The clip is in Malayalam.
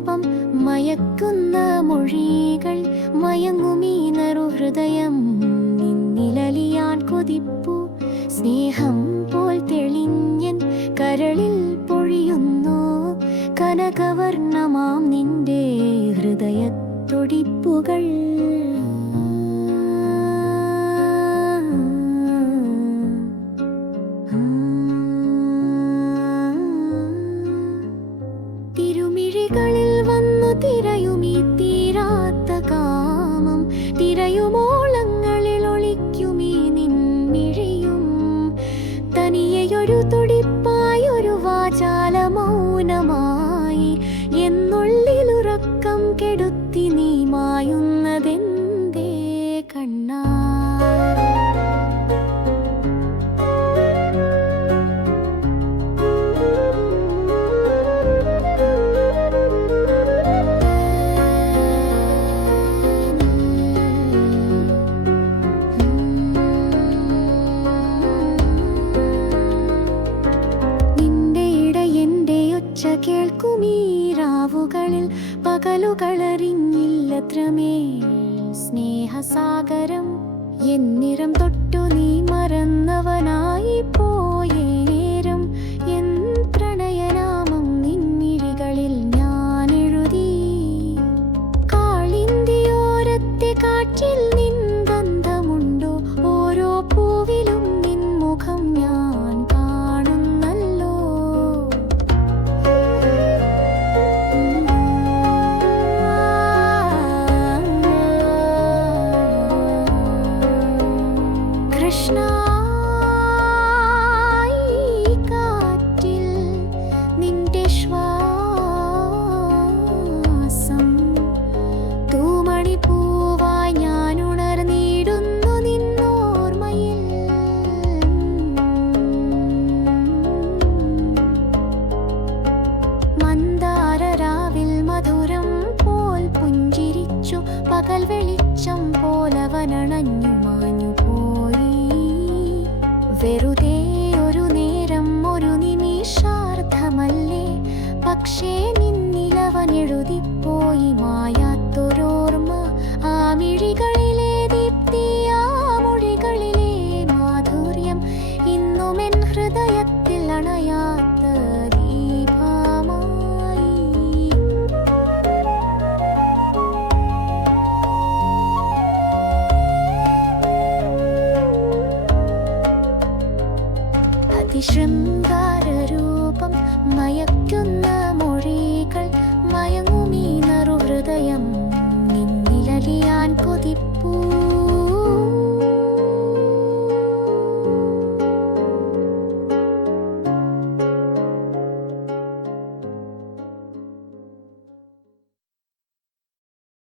രൂപം മയക്കുന്ന മൊഴികൾ മയങ്ങുമീ നറുഹൃദയം നിന്നിലലിയാൻ കൊതിപ്പു സ്നേഹം പോൽ തെളിഞ്ഞൻ കരളിൽ പൊഴിയുന്നു കനകവർണ്ണമാം നിന്റെ ഹൃദയത്തൊടിപ്പുകൾ തിരുമിഴികളിൽ വന്നു തിരയുമീ തീരാത്ത കാമം തിരയുമോളങ്ങളിൽ ഒളിക്കുമീ നിൻമിഴിയും തനിയെയൊരു തുടിപ്പായൊരു വാചാല മൗനമായി എന്നുള്ളിലുറക്കം കെടുത്തി നീ മായുന്നതെന്തേ കണ്ണാ കേൾക്കുമീ രാവുകളിൽ പകലുകളറിഞ്ഞില്ലത്രമേ സ്നേഹസാഗരം എന്നിറം തൊട്ടു നീ മറന്നവനായി പോയേ നേരം എൻ പ്രണയനാമം നിൻമിഴികളിൽ ഞാൻ എഴുതി കാളിന്തിയോരത്തെ കാറ്റിൽ നിൻ ഗന്ധമുണ്ടോ ഓരോ പൂവിലും നിൻ മുഖം ഞാൻ കാണുന്നല്ലോ കൃഷ്ണ കാറ്റിൽ നിന്റെ ശ്വാസം തൂമണി പൂവായി ഞാൻ ഉണർന്നിടുന്നു നിന്നോർമ്മയിൽ മന്ദാരരാവിൽ മധുരം പോൽ പുഞ്ചിരിച്ചു പകൽ വെളിച്ചം പോലവനണഞ്ഞു മാഞ്ഞു പോയി വെറുതെ ഒരു നേരം ഒരു നിമിഷാർദ്ധമല്ലേ പക്ഷേ നിന്നിലവൻ എഴുതിപ്പോയി മായാത്തൊരോർമ്മ ആ മിഴികളിലെ ദീപ്തി ആ മൊഴികളിലെ മാധുര്യം ഇന്നുമെൻ ഹൃദയത്തിൽ അണയാത്ത ദീപമായി അതിശൃംഗാരരൂപം മയക്കുന്ന മൊഴികൾ മയങ്ങുമീ നറുഹൃദയം നിന്നിലലിയാൻ കൊതിപ്പൂ